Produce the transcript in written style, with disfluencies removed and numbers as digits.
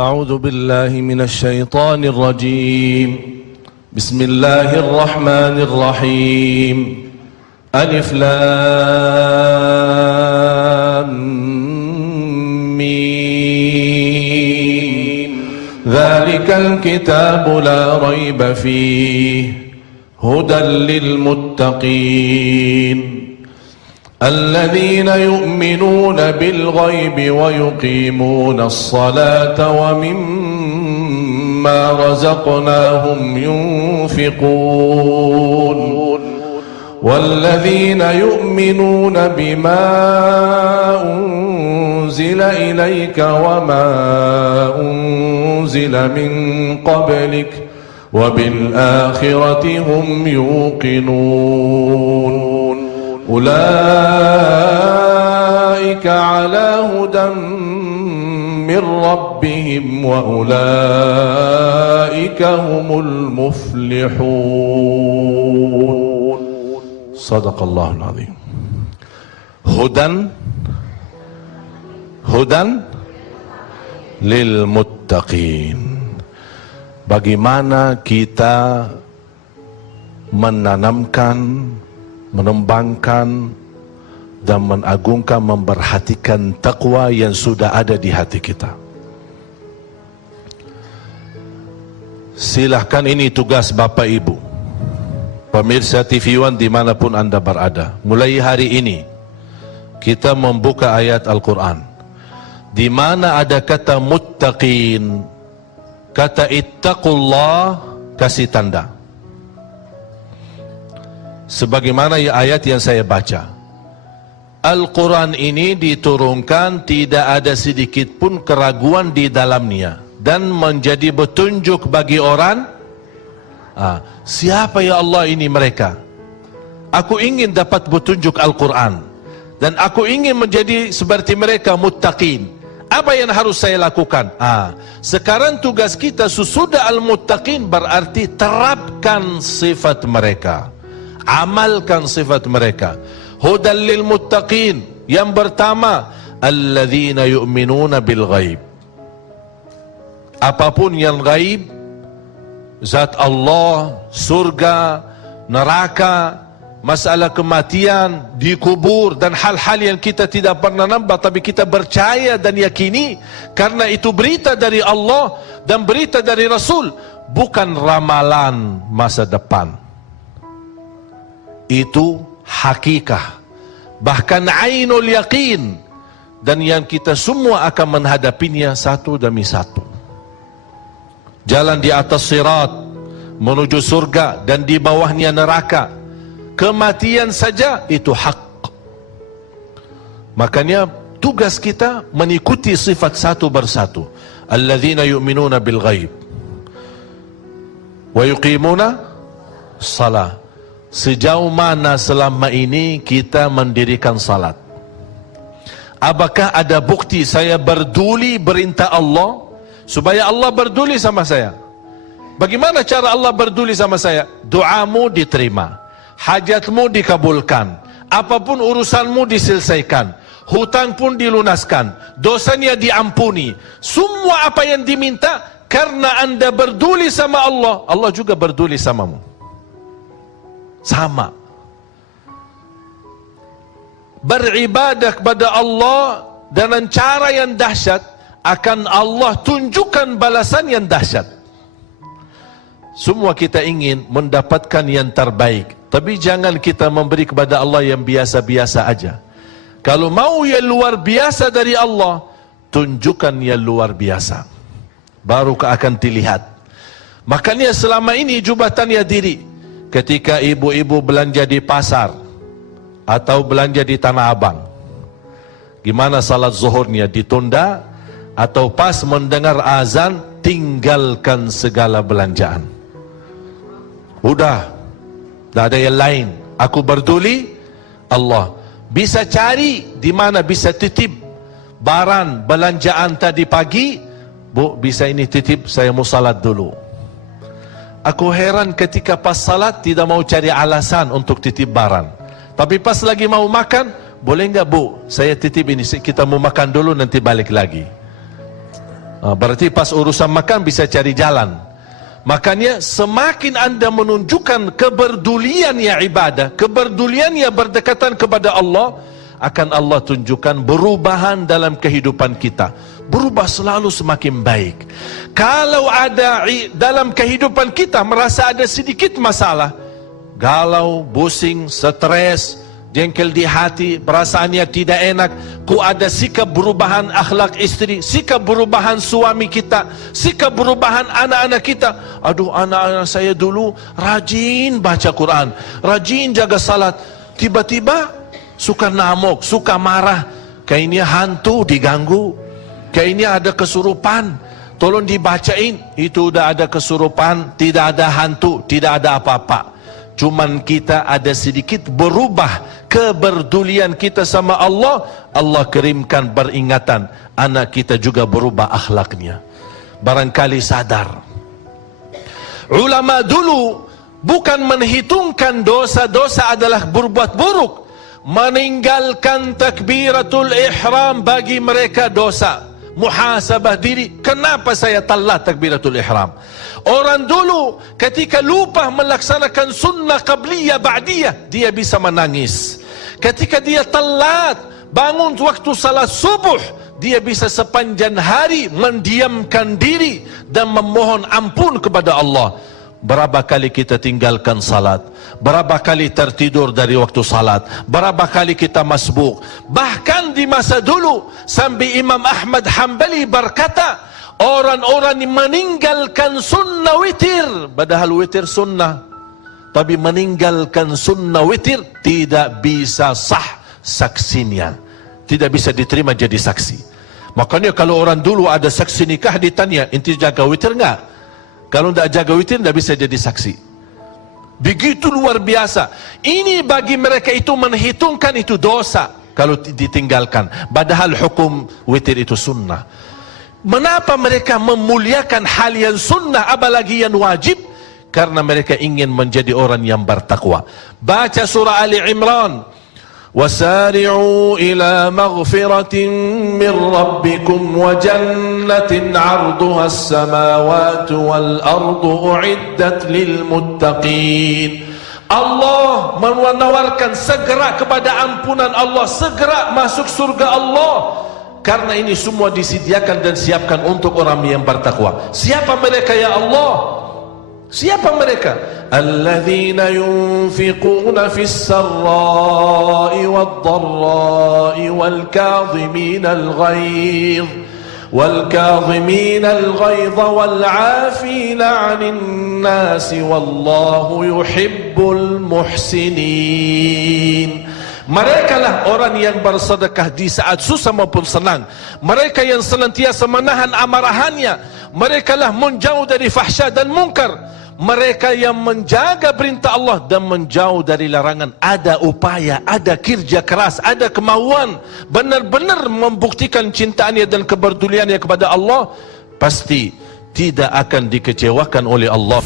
أعوذ بالله من الشيطان الرجيم. بسم الله الرحمن الرحيم. ألف لام ميم. ذلك الكتاب لا ريب فيه هدى للمتقين الذين يؤمنون بالغيب ويقيمون الصلاة ومما رزقناهم ينفقون والذين يؤمنون بما أنزل إليك وما أنزل من قبلك وبالآخرة هم يوقنون أولئك على هدى من ربهم وأولئك هم المفلحون. صدق الله العظيم. هدى للمتقين. Bagaimana kita menanamkan, menembangkan dan mengagungkan, memperhatikan takwa yang sudah ada di hati kita. Silahkan, ini tugas Bapak Ibu, pemirsa TV One dimanapun Anda berada. Mulai hari ini kita membuka ayat Al-Quran di mana ada kata muttaqin, kata ittaqullah, kasih tanda. Sebagaimana ayat yang saya baca, Al-Quran ini diturunkan tidak ada sedikit pun keraguan di dalamnya dan menjadi petunjuk bagi orang. Siapa ya Allah ini mereka? Aku ingin dapat petunjuk Al-Quran dan aku ingin menjadi seperti mereka muttaqin. Apa yang harus saya lakukan? Sekarang tugas kita sesudah al-muttaqin berarti terapkan sifat mereka, amalkan sifat mereka. Hudal lil muttaqin. Yang pertama, alladzina yu'minuna bil ghaib. Apapun yang gaib, zat Allah, surga, neraka, masalah kematian, dikubur dan hal-hal yang kita tidak pernah nampak tapi kita percaya dan yakini karena itu berita dari Allah dan berita dari Rasul, bukan ramalan masa depan. Itu hakikah, bahkan ainul yakin, dan yang kita semua akan menghadapinya satu demi satu. Jalan di atas sirat menuju surga dan di bawahnya neraka, kematian saja itu hak. Makanya tugas kita mengikuti sifat satu persatu. Alladzina yu'minuna bil ghaib wa yuqimuna salah. Sejauh mana selama ini kita mendirikan salat? Apakah ada bukti saya berduli perintah Allah supaya Allah berduli sama saya? Bagaimana cara Allah berduli sama saya? Doamu diterima, hajatmu dikabulkan, apapun urusanmu diselesaikan, hutang pun dilunaskan, dosanya diampuni. Semua apa yang diminta karena Anda berduli sama Allah, Allah juga berduli samamu. Sama. Beribadah kepada Allah dengan cara yang dahsyat, akan Allah tunjukkan balasan yang dahsyat. Semua kita ingin mendapatkan yang terbaik, tapi jangan kita memberi kepada Allah yang biasa-biasa aja. Kalau mau yang luar biasa dari Allah, tunjukkan yang luar biasa, baru akan dilihat. Makanya selama ini cuba tanya diri, ketika ibu-ibu belanja di pasar atau belanja di Tanah Abang, gimana salat zuhurnya? Ditunda atau pas mendengar azan tinggalkan segala belanjaan? Udah, tak ada yang lain. Aku berduli Allah. Bisa cari di mana bisa titip barang belanjaan tadi pagi, Bu, bisa ini titip, saya mau salat dulu. Aku heran ketika pas salat tidak mau cari alasan untuk titip barang, tapi pas lagi mau makan, boleh nggak Bu, saya titip ini, kita mau makan dulu nanti balik lagi. Berarti pas urusan makan bisa cari jalan. Makanya semakin anda menunjukkan keberdulian ya ibadah, keberdulian ya berdekatan kepada Allah, akan Allah tunjukkan perubahan dalam kehidupan kita. Berubah selalu semakin baik. Kalau ada dalam kehidupan kita merasa ada sedikit masalah, galau, pusing, stres, jengkel di hati, perasaannya tidak enak, ku ada sikap perubahan akhlak istri, sikap perubahan suami kita, sikap perubahan anak-anak kita. Aduh, anak-anak saya dulu rajin baca Quran, rajin jaga salat, tiba-tiba suka ngamuk, suka marah, kayaknya hantu diganggu, kayaknya ada kesurupan, tolong dibacain. Itu udah ada kesurupan, tidak ada hantu, tidak ada apa-apa. Cuman kita ada sedikit berubah keberdulian kita sama Allah, Allah kirimkan peringatan, anak kita juga berubah akhlaknya. Barangkali sadar. Ulama dulu bukan menghitungkan dosa-dosa adalah berbuat buruk. Meninggalkan takbiratul ihram bagi mereka dosa. Muhasabah diri, kenapa saya telat takbiratul ihram? Orang dulu ketika lupa melaksanakan sunnah qabliyah ba'diyah, dia bisa menangis. Ketika dia telat bangun waktu salat subuh, dia bisa sepanjang hari mendiamkan diri dan memohon ampun kepada Allah. Berapa kali kita tinggalkan salat, berapa kali tertidur dari waktu salat, berapa kali kita masbuk. Bahkan di masa dulu sampai Imam Ahmad Hanbali berkata, orang-orang yang meninggalkan sunnah witir, padahal witir sunnah, tapi meninggalkan sunnah witir tidak bisa sah saksinya, tidak bisa diterima jadi saksi. Makanya kalau orang dulu ada saksi nikah ditanya, inti jaga witir enggak? Kalau tidak jaga witir tidak bisa jadi saksi. Begitu luar biasa. Ini bagi mereka itu menghitungkan itu dosa kalau ditinggalkan, padahal hukum witir itu sunnah. Mengapa mereka memuliakan hal yang sunnah apalagi yang wajib? Karena mereka ingin menjadi orang yang bertakwa. Baca surah Ali Imran, wasari'u ila maghfiratin min rabbikum wa jannatin 'arduha as-samawati wal ardu u'iddat lil muttaqin. Allah menawarkan segera kepada ampunan Allah, segera masuk surga Allah. Karena ini semua disediakan dan siapkan untuk orang yang bertakwa. Siapa mereka ya Allah? Siapa mereka? Alladzina yunfiquna fis sarra'i wad dharra'i wal kadhimina al ghaidh wal kadhimina al ghaidh wal 'afina 'anil nasi wallahu yuhibbul muhsinin. Mereka lah orang yang bersedekah di saat susah maupun senang. Mereka yang senantiasa menahan amarahannya. Mereka lah menjauh dari fahsya dan munkar. Mereka yang menjaga perintah Allah dan menjauh dari larangan. Ada upaya, ada kerja keras, ada kemauan, benar-benar membuktikan cintaannya dan kepeduliannya kepada Allah, pasti tidak akan dikecewakan oleh Allah.